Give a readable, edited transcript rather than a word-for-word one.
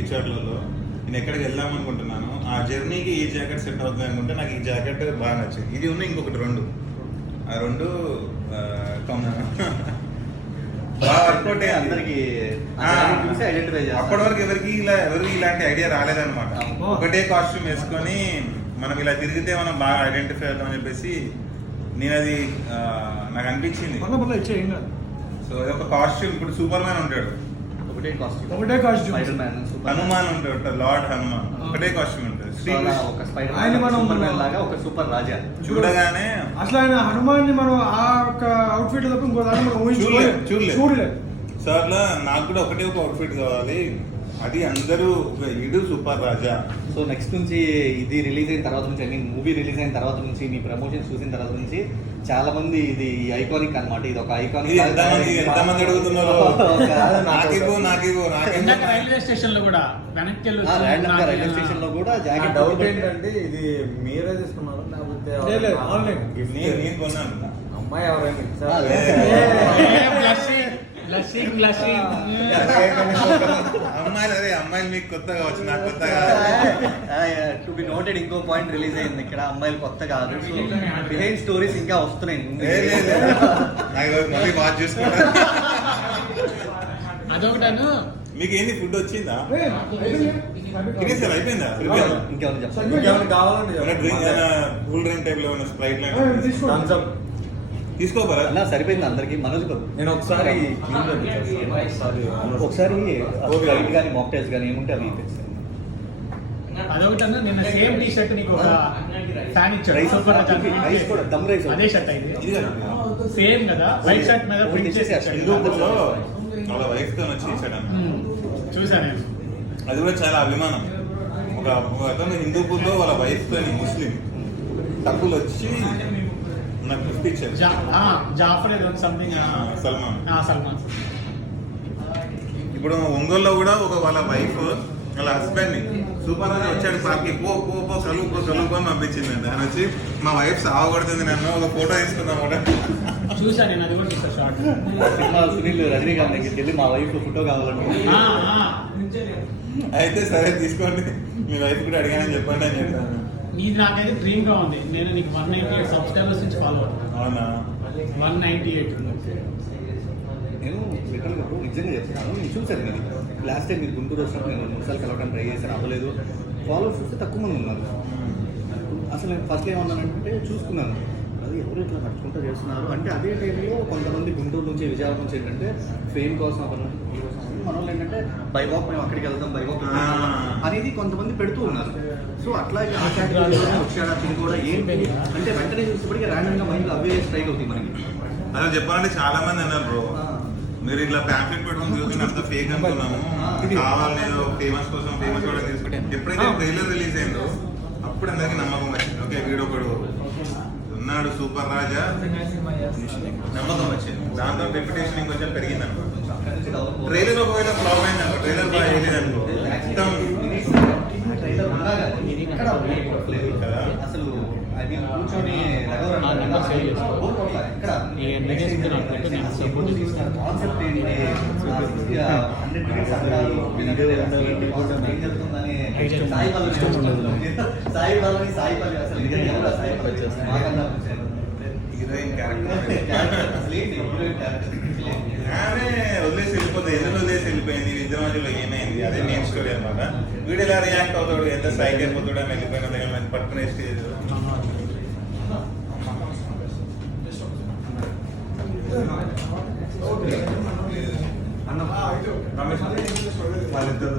బీచర్లలో నేను ఎక్కడికి వెళ్దాం అనుకుంటున్నాను, ఆ జర్నీకి ఈ జాకెట్ సెట్ అవుతుంది అనుకుంటే నాకు ఈ జాకెట్ బాగా నచ్చింది. ఇది ఉన్న ఇంకొకటి రెండు, ఆ రెండు కొన్నాను. బాగా వర్కౌట్ అందరికి. అప్పటి వరకు ఎవరికి ఇలాంటి ఐడియా రాలేదన్నమాట. ఒకటే కాస్ట్యూమ్ వేసుకొని మనం ఇలా తిరిగితే మనం బాగా ఐడెంటిఫై అవుతామని చెప్పేసి నేను అది నాకు అనిపించింది. సో అది ఒక కాస్ట్యూమ్. ఇప్పుడు సూపర్ మ్యాన్ ఉంటాడు, ఒకటే కాస్ట్యూమ్. హనుమాన్ ఉంటాడు, లార్డ్ హనుమాన్, ఒకటే కాస్ట్యూమ్ ఉంటుంది. ఒక సూపర్ రాజా చూడగానే అసలు ఆయన హనుమాన్ ని మనం ఆ ఒక అవుట్ఫిట్ తప్ప ఇంకో చూడలేదు. సార్ నాకు కూడా ఒకటే ఒక అవుట్ఫిట్ కావాలి, అది అందరూ ఇడు సూపర్ రాజా. సో నెక్స్ట్ నుంచి ఇది రిలీజ్ అయిన తర్వాత నుంచి, ఐ మీన్ మూవీ రిలీజ్ అయిన తర్వాత నుంచి, మీ ప్రమోషన్స్ చూసిన తర్వాత నుంచి చాలా మంది ఇది ఐకానిక్ అన్నమాట. ఇది ఒక ఐకానిక్. ఎంతమంది అడుగుతున్నారు రైల్వే స్టేషన్ లో కూడా రైల్వే స్టేషన్ లో కూడా జాకెట్. డౌట్ ఏంటంటే ఇది మీరే తీసుకున్నారు లేకపోతే ఆన్లైన్ నేను కొన్నాను. అమ్మాయి ఎవరైనా అమ్మాయిలు మీకు కొత్తగా వచ్చి నాకు కొత్తగా. టు బి నోటెడ్, ఇంకో పాయింట్ రిలీజ్ అయింది ఇక్కడ, అమ్మాయిలు కొత్త కాదు. బిహైండ్ స్టోరీస్ ఇంకా వస్తున్నాయి. మళ్ళీ బాగా చూసుకుంటా. అదొకటాను. మీకు ఏంటి ఫుడ్ వచ్చిందా? అయిపోయిందా? ఇంకేమైనా కావాలండి. కూల్ డ్రింక్ టైప్ లో స్ప్రైట్ తీసుకోపోరా? అలా సరిపోయింది అందరికి. మనోజ్ బాబు, నేను ఒకసారి స్ప్రైట్ కానీ మాక్టైల్స్ కానీ ఏముంటే అవి అదొకటన్నా. నిన్న సేమ్ టీ షర్ట్ నీకు ఒక ఫ్యాన్ ఇచ్చాడు, దమ్ రైస్ అదే షర్ట్ అయింది సేమ్ కదా, వైట్ షర్ట్ మీద ప్రింట్ చేసి హిందూపూర్లో వాళ్ళ వైఫ్ తో వచ్చి చూసాను నేను. అది కూడా చాలా అభిమానం. ఒక అతను హిందూపూర్లో వాళ్ళ వైఫ్ తో ముస్లిం డబ్బులు వచ్చి నాకు గిఫ్ట్ ఇచ్చారు. జాఫర్ ఏదో సంథింగ్, సల్మాన్. ఇప్పుడు ఒంగోలులో కూడా ఒక వాళ్ళ వైఫ్ వాళ్ళ హస్బెండ్ ని సూపర్ రాజా వచ్చాడు పార్కి, పో కలుపుకొని పంపించింది అండి. ఆయన వచ్చి మా వైఫ్ సావగొడుతుంది నన్ను, ఒక ఫోటో తీసుకుందాం కూడా చూసాను నేను. అది కూడా చూసా షార్ట్. సినిమా సునీల్ రజనీకాంత్ దగ్గరికి వెళ్ళి మా వైఫ్ ఫోటో కావాలంటే, అయితే సరే తీసుకోండి, మీ వైఫ్ కూడా అడిగానని చెప్పండి అని చెప్పాను. ఇది నాకైతే డ్రీమ్ గా ఉంది. నేను నీకు 198 సబ్స్క్రైబర్స్ నుంచి ఫాలో అవునా? 198. నేను లిటరల్గా నిజంగా చెప్తున్నాను. నేను చూశాను మీరు లాస్ట్ టైం మీరు గుంటూరు వచ్చినప్పుడు నేను 2 సార్లు కలవడానికి ట్రై చేశాను, అవ్వలేదు. ఫాలోవర్స్ చూస్తే తక్కువ మంది ఉన్నారు. అసలు నేను ఫస్ట్ ఏమన్నానంటే చూసుకున్నాను, అది ఎవరు ఇట్లా నడుచుకుంటూ చేస్తున్నారు అంటే. అదే టైంలో కొంతమంది గుంటూరు నుంచి విజయవాడ నుంచి ఏంటంటే ఫేమ్ కోసం మన వాళ్ళు ఏంటంటే బైవాక్ మేము అక్కడికి వెళ్తాం, బైవాక్ అనేది కొంతమంది పెడుతూ ఉన్నారు. సో అట్లాగే వచ్చాడా తిని కూడా ఏంటి అంటే వెంటనే చూసేప్పటికీ ర్యాండమ్గా మైండ్లో అవే స్ట్రైక్ అవుతాయి మనకి. అలా చెప్పాలంటే చాలా మంది అన్నారు బ్రో, మీరు ఇట్లా ప్యాంప్లెట్ పెట్టుకుని చూసి అంత ఫేక్ అనుకున్నాము, కావాలని ఏదో ఫేమస్ కోసం ఫేమస్ కూడా తీసుకుంటే. ఎప్పుడైతే ట్రైలర్ రిలీజ్ అయిందో అప్పుడు అందరికి నమ్మకం వచ్చింది. ఓకే వీడొకడు ఉన్నాడు సూపర్ రాజా, నమ్మకం వచ్చింది. దాంతో రెప్యుటేషన్ ఇంకొంచెం పెరిగింది అనుకో. ట్రైలర్ ఒకవేళ ఫ్లాప్ అయింది అనుకో, ట్రైలర్ బాగా వేయలేదు అనుకో, అసలు అది కూర్చొని కాన్సెప్ట్ ఏంటి, సాయి పల్లి అసలు హీరోయిన్ వదిలేసి వెళ్ళిపోతుంది. ఎందుకు వదిలేసి వెళ్ళిపోయింది, ఇద్దరి మధ్యలో ఏమైంది, అదే మెయిన్ స్టోరీ అనమాట. వీడు ఎలా రియాక్ట్ అవుతాడు, ఎంత సైడ్ అయిపోతాడు అని వెళ్ళిపోయిన దగ్గర పట్టుకునే స్టేజ్. వాళ్ళిద్దరు